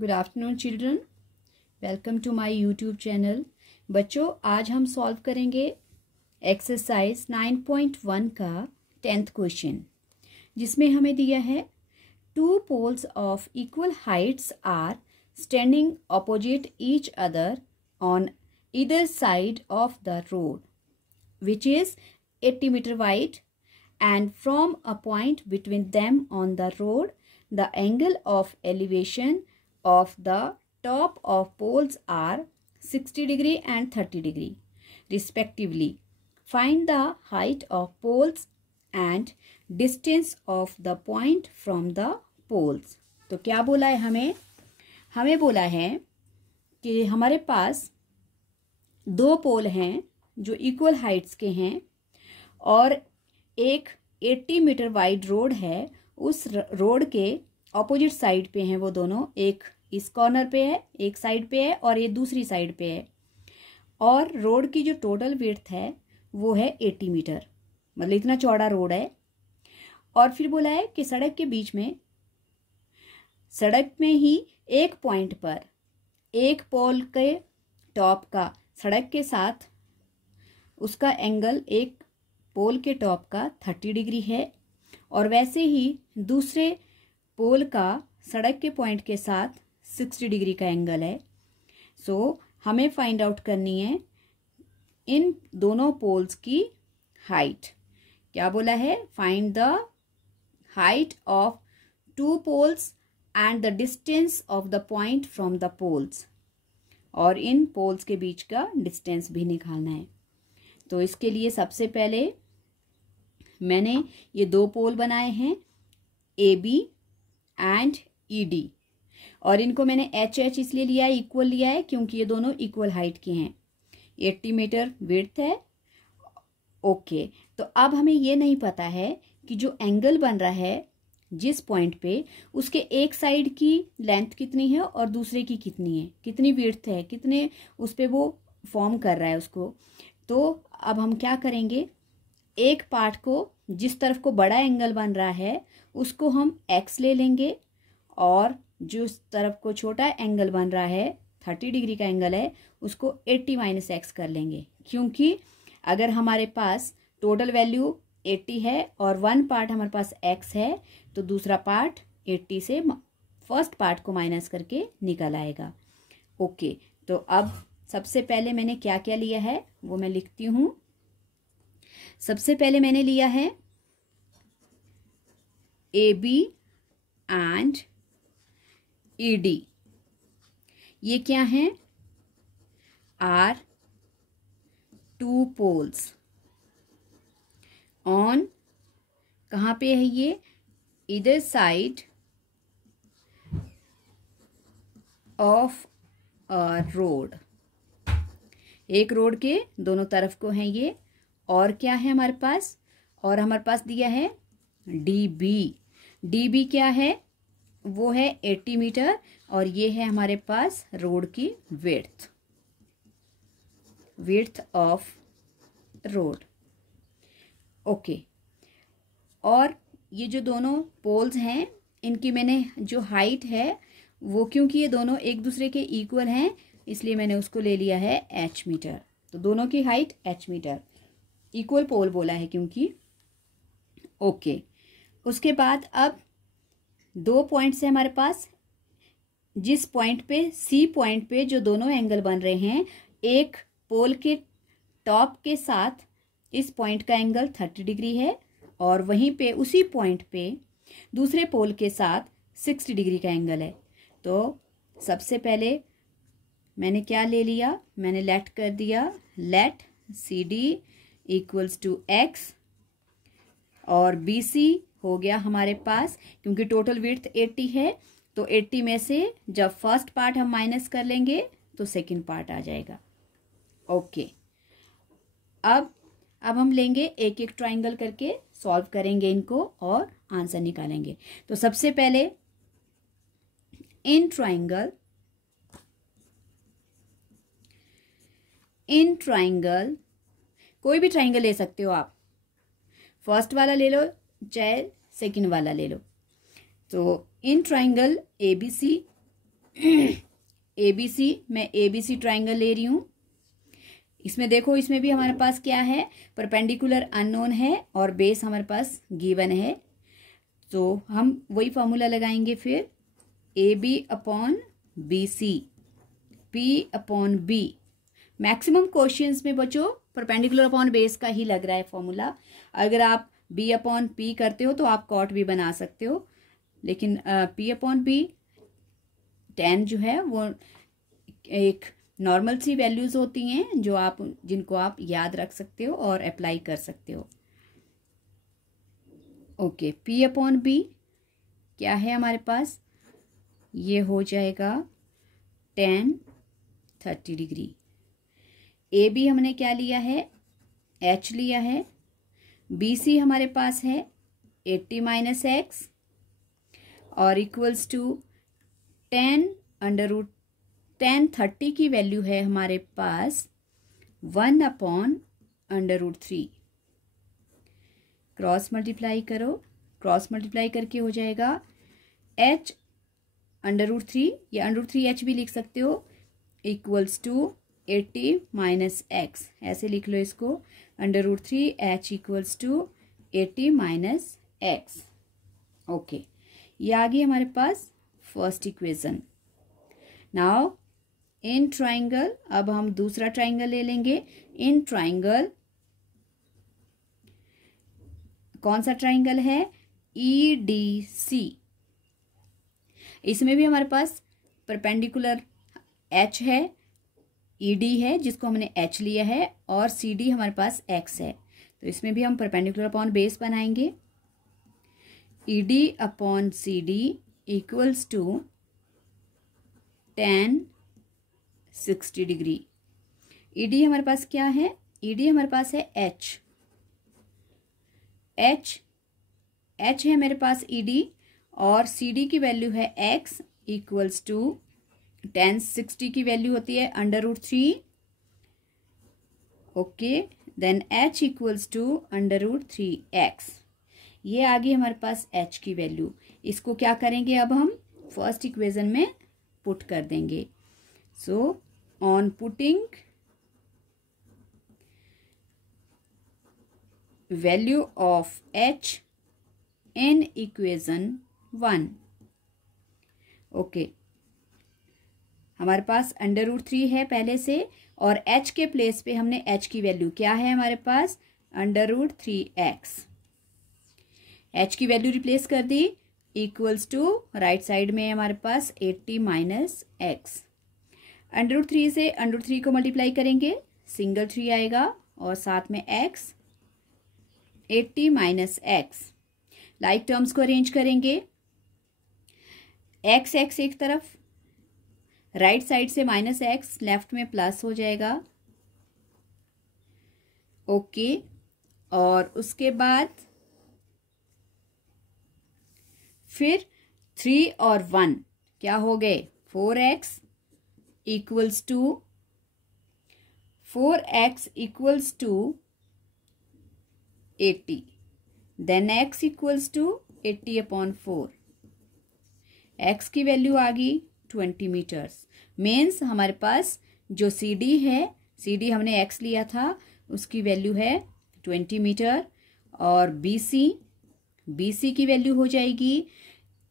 Good afternoon children, welcome to my YouTube channel. बच्चों, आज हम सॉल्व करेंगे एक्सरसाइज 9.1 का 10th क्वेश्चन, जिसमें हमें दिया है two poles of equal heights are standing opposite each other on either side of the road which is 80 metre wide and from a point between them on the road, the angle of elevation of the top of poles are 60 degree and 30 degree respectively. Find the height of poles and distance of the point from the poles. तो क्या बोला है हमें बोला है कि हमारे पास दो पोल हैं जो इक्वल हाइट्स के हैं और एक 80 मीटर वाइड रोड है। उस रोड के ऑपोजिट साइड पे हैं वो दोनों, एक इस कॉर्नर पे है, एक साइड पे है और ये दूसरी साइड पे है। और रोड की जो टोटल विड्थ है वो है 80 मीटर, मतलब इतना चौड़ा रोड है। और फिर बोला है कि सड़क में ही एक पॉइंट पर एक पोल के टॉप का सड़क के साथ उसका एंगल एक पोल के टॉप का 30 डिग्री है और वैसे ही दूसरे पोल का सड़क के पॉइंट के साथ 60 डिग्री का एंगल है। सो हमें फाइंड आउट करनी है इन दोनों पोल्स की हाइट। क्या बोला है? Find the height of two poles and the distance of the point from the poles, और इन पोल्स के बीच का डिस्टेंस भी निकालना है। तो इसके लिए सबसे पहले मैंने ये दो पोल बनाए हैं AB एंड ED, और इनको मैंने HH इसलिए लिया है, इक्वल लिया है, क्योंकि ये दोनों इक्वल हाइट के हैं। 80 मीटर विड्थ है। ओके, तो अब हमें ये नहीं पता है कि जो एंगल बन रहा है जिस पॉइंट पे, उसके एक साइड की लेंथ कितनी है और दूसरे की कितनी है, कितनी विड्थ है, कितने उस पे वो फॉर्म कर रहा है उसको। तो अब हम क्या करेंगे, एक पार्ट को जिस तरफ को बड़ा एंगल बन रहा है उसको हम x ले लेंगे, और जो इस तरफ को छोटा एंगल बन रहा है 30 डिग्री का एंगल है उसको 80 माइनस एक्स कर लेंगे। क्योंकि अगर हमारे पास टोटल वैल्यू 80 है और वन पार्ट हमारे पास x है तो दूसरा पार्ट 80 से फर्स्ट पार्ट को माइनस करके निकल आएगा। ओके, तो अब सबसे पहले मैंने क्या क्या लिया है वो मैं लिखती हूँ। सबसे पहले मैंने लिया है AB एंड ED। ये क्या हैं? आर टू पोल्स ऑन, कहाँ पे है ये? Either side of a road, एक रोड के दोनों तरफ को हैं ये। और क्या है हमारे पास? और हमारे पास दिया है DB क्या है? वो है 80 मीटर और ये है हमारे पास रोड की विड्थ ऑफ रोड। ओके, और ये जो दोनों पोल्स हैं इनकी मैंने जो हाइट है वो, क्योंकि ये दोनों एक दूसरे के इक्वल हैं इसलिए मैंने उसको ले लिया है h मीटर। तो दोनों की हाइट h मीटर, इक्वल पोल बोला है क्योंकि। ओके, उसके बाद अब दो पॉइंट्स है हमारे पास, जिस पॉइंट पे C पॉइंट पे जो दोनों एंगल बन रहे हैं, एक पोल के टॉप के साथ इस पॉइंट का एंगल 30 डिग्री है और वहीं पे उसी पॉइंट पे दूसरे पोल के साथ 60 डिग्री का एंगल है। तो सबसे पहले मैंने क्या ले लिया, मैंने लेट कर दिया, let CD equals to x, और BC हो गया हमारे पास, क्योंकि टोटल विड्थ 80 है तो 80 में से जब फर्स्ट पार्ट हम माइनस कर लेंगे तो सेकंड पार्ट आ जाएगा। ओके, अब हम लेंगे एक एक ट्राइंगल करके सॉल्व करेंगे इनको और आंसर निकालेंगे। तो सबसे पहले इन ट्राइंगल कोई भी ट्राइंगल ले सकते हो आप, फर्स्ट वाला ले लो चाहे सेकंड वाला ले लो। तो इन ट्राइंगल ABC ABC, मैं ABC ट्राइंगल ले रही हूँ। इसमें देखो, इसमें भी हमारे पास क्या है, परपेंडिकुलर अननोन है और बेस हमारे पास गिवन है। तो हम वही फॉर्मूला लगाएंगे फिर, AB upon BC, P upon B। Maximum questions में बच्चों परपेंडिकुलर अपॉन बेस का ही लग रहा है फॉर्मूला। अगर आप B अपॉन P करते हो तो आप कॉट भी बना सकते हो, लेकिन P अपॉन B 10 जो है वो एक नॉर्मल सी वैल्यूज होती हैं जो आप, जिनको आप याद रख सकते हो और अप्लाई कर सकते हो। ओके, P अपॉन B क्या है हमारे पास, ये हो जाएगा 10 30 डिग्री। AB हमने क्या लिया है, H लिया है। BC हमारे पास है 80 माइनस एक्स और इक्वल्स टू 10 अंडर रूट 10 30 की वैल्यू है हमारे पास 1 upon under root 3। Cross multiply करो, क्रॉस मल्टीप्लाई करके हो जाएगा H अंडर रूट 3 या अंडर रूट 3H भी लिख सकते हो, इक्वल्स टू 80 माइनस एक्स, ऐसे लिख लो इसको, under root 3H equals to 80 minus x. Okay, ये आ गई हमारे पास first equation. Now in triangle, अब हम दूसरा ट्राइंगल ले लेंगे। इन ट्राइंगल, कौन सा ट्राइंगल है, EDC। इसमें भी हमारे पास परपेंडिकुलर H है, ED है जिसको हमने H लिया है, और CD हमारे पास X है। तो इसमें भी हम परपेंडिकुलर अपॉन बेस बनाएंगे। ED upon CD equals to 10 60 degree. ED हमारे पास क्या है, ED हमारे पास है H है मेरे पास ED, और CD की वैल्यू है X इक्वल्स टू 10 60 की वैल्यू होती है under root 3। Okay, then H equals to under root 3X। ये आ गई हमारे पास H की वैल्यू। इसको क्या करेंगे, अब हम फर्स्ट इक्वेशन में पुट कर देंगे। So on putting value of H in equation 1। Okay, हमारे पास अंडर रूट 3 है पहले से, और H के प्लेस पे हमने H की वैल्यू क्या है हमारे पास, अंडर रूट 3X। H की वैल्यू रिप्लेस कर दी, इक्वल्स टू राइट साइड में हमारे पास 80 माइनस एक्स। अंडर रूट 3 से अंडर रूट 3 को मल्टीप्लाई करेंगे, सिंगल 3 आएगा, और साथ में x 80 minus x. Like terms को अरेंज करेंगे, x एक तरफ, राइट साइड से माइनस एक्स, लेफ्ट में प्लस हो जाएगा। ओके, और उसके बाद फिर 3 और 1 क्या हो गए, 4x equals to 80, then x equals to 80 upon 4। x की वैल्यू आ गई 20 मीटर्स। मीन्स हमारे पास जो CD है, CD हमने x लिया था, उसकी वैल्यू है 20 मीटर, और BC की वैल्यू हो जाएगी,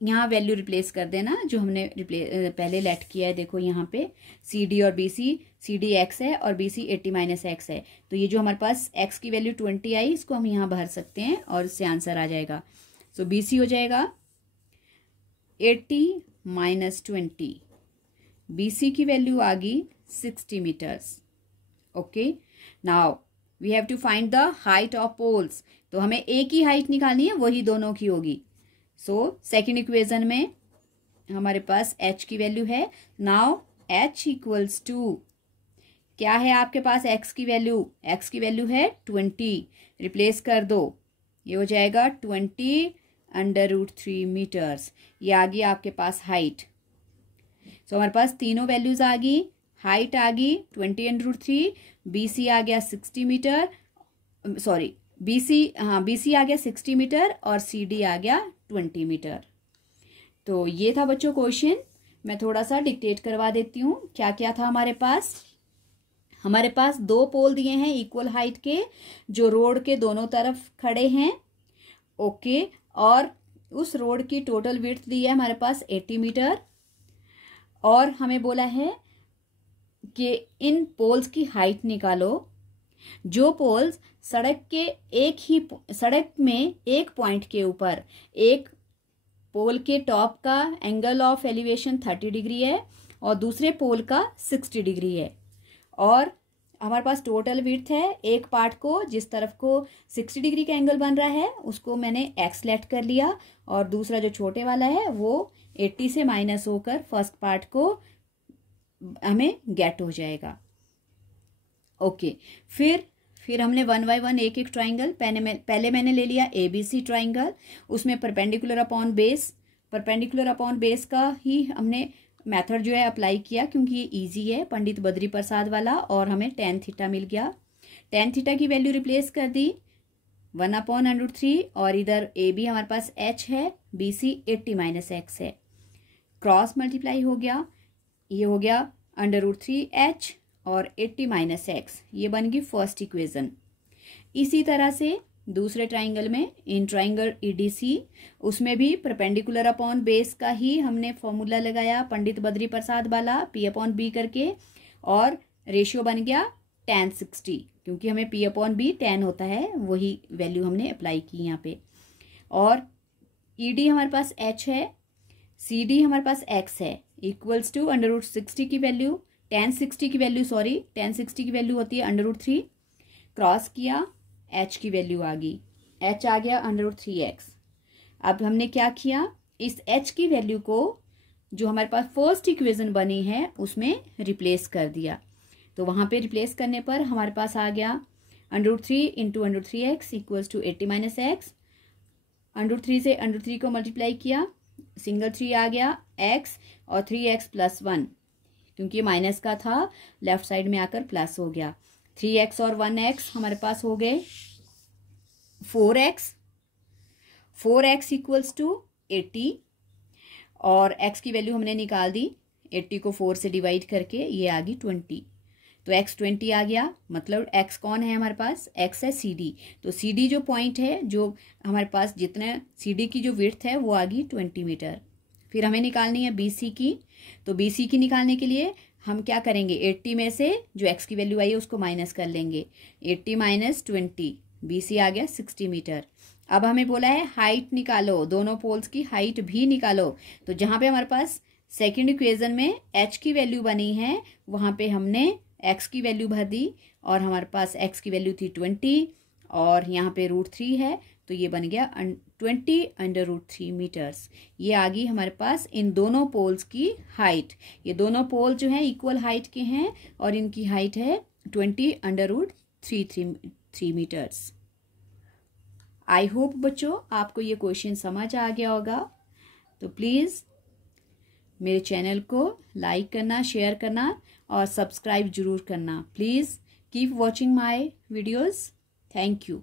यहाँ वैल्यू रिप्लेस कर देना जो हमने पहले लेट किया है। देखो यहाँ पे CD और BC, CD x है और BC 80 माइनस एक्स है, तो ये जो हमारे पास x की वैल्यू 20 आई, इसको हम यहाँ भर सकते हैं और इससे आंसर आ जाएगा। सो BC हो जाएगा 80 माइनस 20, BC की वैल्यू आ गई 60 metres. Okay, now we have to find the height of poles. तो हमें एक ही हाइट निकालनी है, वही दोनों की होगी। सो सेकेंड इक्वेशन में हमारे पास H की वैल्यू है। नाउ H इक्वल्स टू क्या है आपके पास, x की वैल्यू है 20, रिप्लेस कर दो, ये हो जाएगा 20 अंडर रूट 3 मीटर्स। ये आ गई आपके पास हाइट। सो हमारे पास तीनों वैल्यूज आ गई, हाइट आ गई 20 अंडर रूट 3, BC आ गया 60 मीटर, सॉरी BC आ गया 60 मीटर और CD आ गया 20 मीटर। तो ये था बच्चों क्वेश्चन। मैं थोड़ा सा डिक्टेट करवा देती हूँ क्या क्या था हमारे पास। हमारे पास 2 पोल दिए हैं इक्वल हाइट के जो रोड के दोनों तरफ खड़े हैं। ओके, और उस रोड की टोटल विड्थ दी है हमारे पास 80 मीटर। और हमें बोला है कि इन पोल्स की हाइट निकालो। जो पोल्स सड़क में एक पॉइंट के ऊपर, एक पोल के टॉप का एंगल ऑफ एलिवेशन 30 डिग्री है और दूसरे पोल का 60 डिग्री है। और हमारे पास टोटल विड्थ है एक पार्ट को जिस तरफ को 60 डिग्री का एंगल बन रहा है उसको मैंने एक्स लेट कर लिया, और दूसरा जो छोटे वाला है वो 80 से माइनस होकर फर्स्ट पार्ट को हमें गेट हो जाएगा। ओके, फिर हमने 1 बाय 1 एक ट्राइंगल, पहले मैंने ले लिया ABC ट्राइंगल, उसमें परपेंडिकुलर अपॉन बेस का ही हमने मेथड जो है अप्लाई किया क्योंकि ये इजी है, पंडित बद्री प्रसाद वाला, और हमें tan थीटा मिल गया। tan थीटा की वैल्यू रिप्लेस कर दी 1/√3, और इधर AB हमारे पास h है, BC 80 - x है, क्रॉस मल्टीप्लाई हो गया, ये हो गया √3h और 80 - x, ये बन गई फर्स्ट इक्वेशन। इसी तरह से दूसरे ट्राइंगल में, इन ट्राइंगल EDC, उसमें भी परपेंडिकुलर अपॉन बेस का ही हमने फॉर्मूला लगाया पंडित बद्री प्रसाद वाला P/B करके, और रेशियो बन गया tan 60 क्योंकि हमें P/B tan होता है, वही वैल्यू हमने अप्लाई की यहाँ पे। और ED हमारे पास h है, CD हमारे पास x है, इक्वल्स टू √60 की वैल्यू, tan 60 की वैल्यू होती है √3, क्रॉस किया, h की वैल्यू आ गई, h आ गया √3x। अब हमने क्या किया, इस h की वैल्यू को जो हमारे पास फर्स्ट इक्वेशन बनी है उसमें रिप्लेस कर दिया। तो वहां पे रिप्लेस करने पर हमारे पास आ गया √3 × √3x इक्वल्स टू 80 - x। √3 से √3 को मल्टीप्लाई किया, सिंगल 3 आ गया, x और 3x + 1 क्योंकि ये माइनस का था, लेफ्ट साइड में आकर प्लस हो गया। 3x और 1x हमारे पास हो गए 4x इक्वल्स टू 80, और x की वैल्यू हमने निकाल दी, 80 को 4 से डिवाइड करके, ये आ गई 20। तो x 20 आ गया, मतलब x कौन है हमारे पास, x है CD। तो CD जो पॉइंट है, जो हमारे पास जितने CD की जो विड्थ है वो आ गई 20 मीटर। फिर हमें निकालनी है BC की। तो BC की निकालने के लिए हम क्या करेंगे, 80 में से जो x की वैल्यू आई है उसको माइनस कर लेंगे, 80 - 20, BC आ गया 60 मीटर। अब हमें बोला है हाइट निकालो, दोनों पोल्स की हाइट भी निकालो। तो जहां पे हमारे पास सेकंड इक्वेशन में h की वैल्यू बनी है वहां पे हमने x की वैल्यू भर दी, और हमारे पास x की वैल्यू थी 20 और यहाँ पे √3 है, तो ये बन गया 20 √3 मीटर्स। ये आ गई हमारे पास इन दोनों पोल्स की हाइट। ये दोनों पोल जो हैं इक्वल हाइट के हैं और इनकी हाइट है 20 √3 मीटर्स। आई होप बच्चों आपको ये क्वेश्चन समझ आ गया होगा। तो प्लीज़ मेरे चैनल को लाइक करना, शेयर करना और सब्सक्राइब जरूर करना। Please keep watching my videos. Thank you.